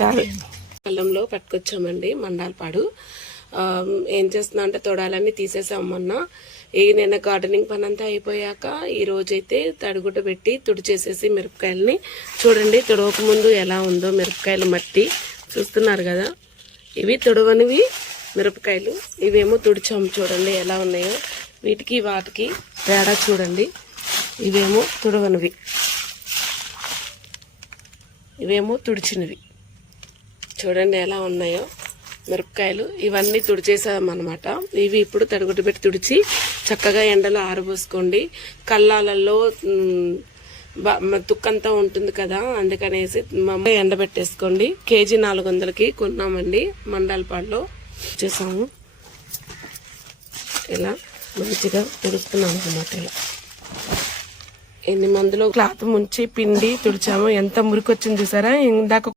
కాలంలో పట్టుకొచ్చామండి మండాలపాడు. ఏం చేస్తున్నా అంటే తొడాలన్నీ తీసేసాం మొన్న. నిన్న గార్డెనింగ్ పని అంతా అయిపోయాక ఈ రోజైతే తడిగుడ్డ పెట్టి తుడిచేసేసి మిరపకాయలని చూడండి. తుడవక ముందు ఎలా ఉందో మిరపకాయలు మట్టి చూస్తున్నారు కదా. ఇవి తుడవనివి మిరపకాయలు, ఇవేమో తుడిచాము. చూడండి ఎలా ఉన్నాయో. వీటికి వాటికి తేడా చూడండి. ఇవేమో తుడవనివి, ఇవేమో తుడిచినవి. చూడండి ఎలా ఉన్నాయో మిరపకాయలు. ఇవన్నీ తుడిచేసామన్నమాట. ఇవి ఇప్పుడు తడిగుడ్డ పెట్టి తుడిచి చక్కగా ఎండలో ఆరబోసుకోండి. కల్లాలలో తుక్కంతా ఉంటుంది కదా, అందుకనేసి ఎండబెట్టేసుకోండి. కేజీ 400కి కొన్నామండి మండాలపాడులో. చేసాము ఇలా మంచిగా తుడుస్తున్నాము అన్నమాట. ఇలా ఎన్ని మందులో క్లాత్ ముంచి పిండి తుడిచాము. ఎంత మురికి వచ్చింది చూసారా. ఇందాక